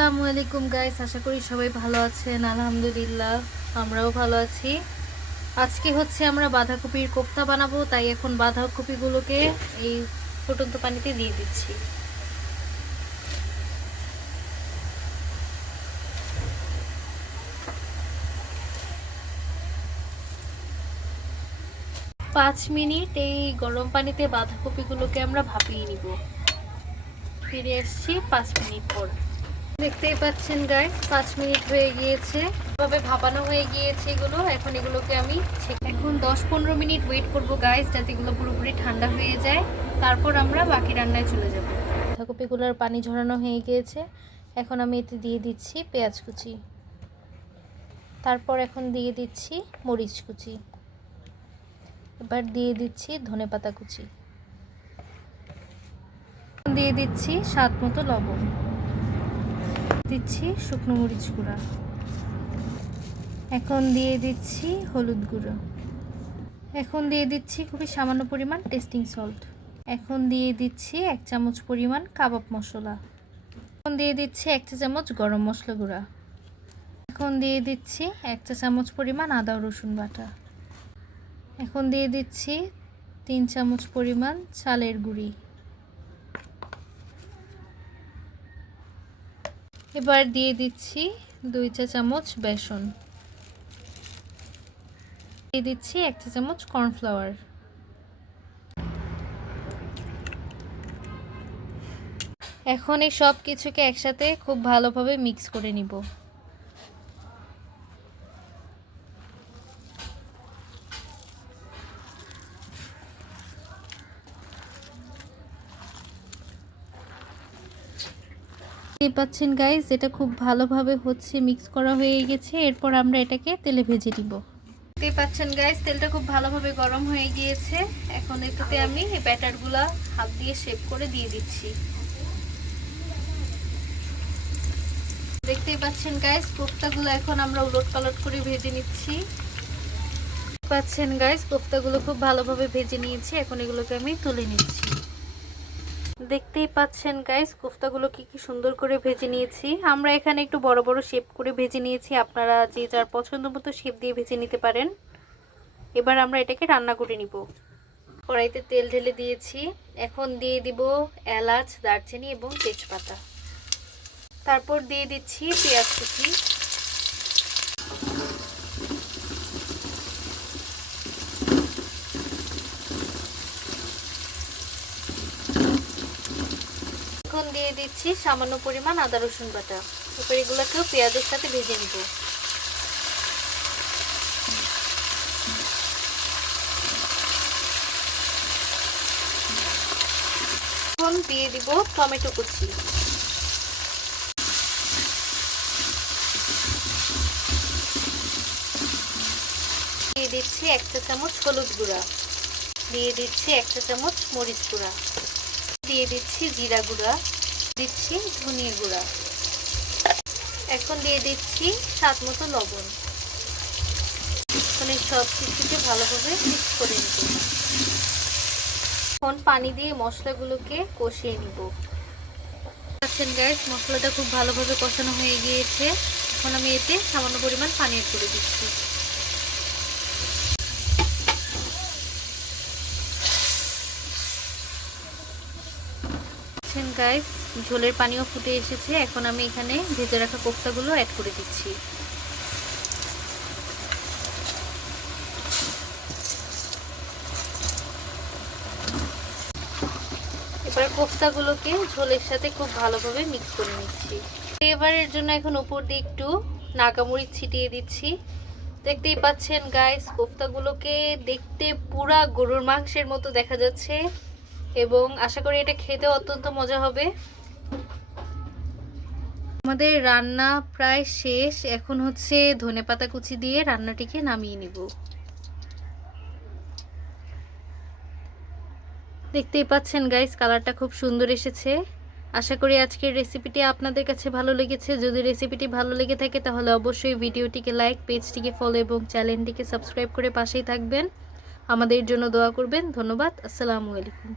আসসালামু আলাইকুম গাইস, আশা করি সবাই ভালো আছেন। আলহামদুলিল্লাহ আমরাও ভালো আছি। আজকে হচ্ছে আমরা বাঁধাকপির কোফতা বানাবো, তাই এখন বাঁধাকপিগুলোকে এই ফুটন্ত পানিতে দিয়ে দিচ্ছি। পাঁচ মিনিট এই গরম পানিতে বাঁধাকপিগুলোকে আমরা ভাপিয়ে নিব। ফিরে আসছি 5 মিনিট পর। দেখতেই পাচ্ছেন গাইস, 5 মিনিট হয়ে গিয়েছে, এভাবে ভাপানো হয়ে গিয়েছে এগুলো। এখন এগুলোকে আমি এখন 10-15 মিনিট ওয়েট করব গাইস, যাতে এগুলো পুরোপুরি ঠান্ডা হয়ে যায়। তারপর আমরা বাকি রান্নায় চলে যাব। বাঁধাকপিগুলোর পানি ঝরানো হয়ে গিয়েছে, এখন আমি এতে দিয়ে দিচ্ছি পেঁয়াজ কুচি। তারপর এখন দিয়ে দিচ্ছি মরিচ কুচি। এবার দিয়ে দিচ্ছি ধনেপাতা কুচি। দিয়ে দিচ্ছি স্বাদ মতো লবণ। দিচ্ছি শুকনো মরিচ গুঁড়া। এখন দিয়ে দিচ্ছি হলুদ গুঁড়ো। এখন দিয়ে দিচ্ছি খুবই সামান্য পরিমাণ টেস্টিং সল্ট। এখন দিয়ে দিচ্ছি 1 চামচ পরিমাণ কাবাব মশলা। এখন দিয়ে দিচ্ছি 1 চা চামচ গরম মশলা গুঁড়া। এখন দিয়ে দিচ্ছি 1 চা চামচ পরিমাণ আদা রসুন বাটা। এখন দিয়ে দিচ্ছি 3 চামচ পরিমাণ চালের গুঁড়ি। এবার দিয়ে দিচ্ছি 2 চা চামচ বেসন। দিয়ে দিচ্ছি 1 চা চামচ কর্নফ্লাওয়ার। এখন এই সব কিছুকে একসাথে খুব ভালোভাবে মিক্স করে নিব। দেখতে পাচ্ছেন গাইস, এটা খুব ভালোভাবে হচ্ছে মিক্স করা হয়ে গেছে। এরপর আমরা এটাকে তেলে ভেজে নিব। দেখতে পাচ্ছেন গাইস, তেলটা খুব ভালোভাবে গরম হয়ে গিয়েছে। এখন এটাতে আমি এই ব্যাটারগুলা হাত দিয়ে শেপ করে দিয়ে দিচ্ছি। দেখতেই পাচ্ছেন গাইস, কোফতাগুলো এখন আমরা উলটপালট করে ভেজে নিচ্ছি। পাচ্ছেন গাইস, কোফতাগুলো খুব ভালোভাবে ভেজে নিয়েছি। এখন এগুলোকে আমি তুলে নিচ্ছি। দেখতেই পাচ্ছেন গাইস, কোফতাগুলো কি সুন্দর করে ভেজে নিয়েছি। আমরা এখানে একটু বড় বড় শেপ করে ভেজে নিয়েছি, আপনারা যে যার পছন্দ মতো শেপ দিয়ে ভেজে নিতে পারেন। এবার আমরা এটাকে রান্না করে নিব। কড়াইতে তেল ঢেলে দিয়েছি। এখন দিয়ে দিব এলাচ, দারচিনি এবং তেজপাতা। তারপর দিয়ে দিচ্ছি পেঁয়াজ কুচি। এখন দিয়ে দিচ্ছি সামান্য পরিমাণ আদা রসুন বাটা। এরপর এগুলোকেও পেঁয়াজের সাথে ভেজে নিব। এখন দিয়ে দিব টমেটো কুচি। দিয়ে দিচ্ছি 1 চা চামচ হলুদ গুঁড়া। দিয়ে দিচ্ছি 1 চা চামচ মরিচ গুঁড়া। দিয়ে দিচ্ছি জিরা গুঁড়া। দিচ্ছি ধনিয়া গুঁড়া। এখন দিয়ে দিচ্ছি স্বাদ মতো লবণ। এখন এই সব কিছুকে ভালোভাবে মিক্স করে নিব। এখন পানি দিয়ে মশলাগুলোকে কষিয়ে নিব। দেখছেন গাইস, মশলাটা খুব ভালোভাবে কষানো হয়ে গিয়েছে। এখন আমি এতে সামান্য পরিমাণ পানি এড করে দিচ্ছি। দেখছেন গাইস, ঝোলের পানিও ফুটে এসেছে। এখন আমি এখানে ভেজে রাখা কোফতাগুলো অ্যাড করে দিচ্ছি। এবার কোফতাগুলোকে ঝোলের সাথে খুব ভালোভাবে মিক্স করে নিচ্ছি। এবারের জন্য এখন উপর দিয়ে একটু নাকামরিচ ছিটিয়ে দিচ্ছি। দেখতেই পাচ্ছেন গাইস, কোফতাগুলোকে দেখতে পুরা গরুর মাংসের মতো দেখা যাচ্ছে এবং আশা করি এটা খেতে অত্যন্ত মজা হবে। আমাদের রান্না প্রায় শেষ। এখন হচ্ছে ধনেপাতা কুচি দিয়ে রান্নাটিকে নামিয়ে নিব। দেখতেই পাচ্ছেন গাইস, কালারটা খুব সুন্দর এসেছে। আশা করি আজকের রেসিপিটি আপনাদের কাছে ভালো লেগেছে। যদি রেসিপিটি ভালো লেগে থাকে তাহলে অবশ্যই ভিডিওটিকে লাইক, পেজটিকে ফলো এবং চ্যানেলটিকে সাবস্ক্রাইব করে পাশেই থাকবেন। আমাদের জন্য দোয়া করবেন। ধন্যবাদ। আসসালামু আলাইকুম।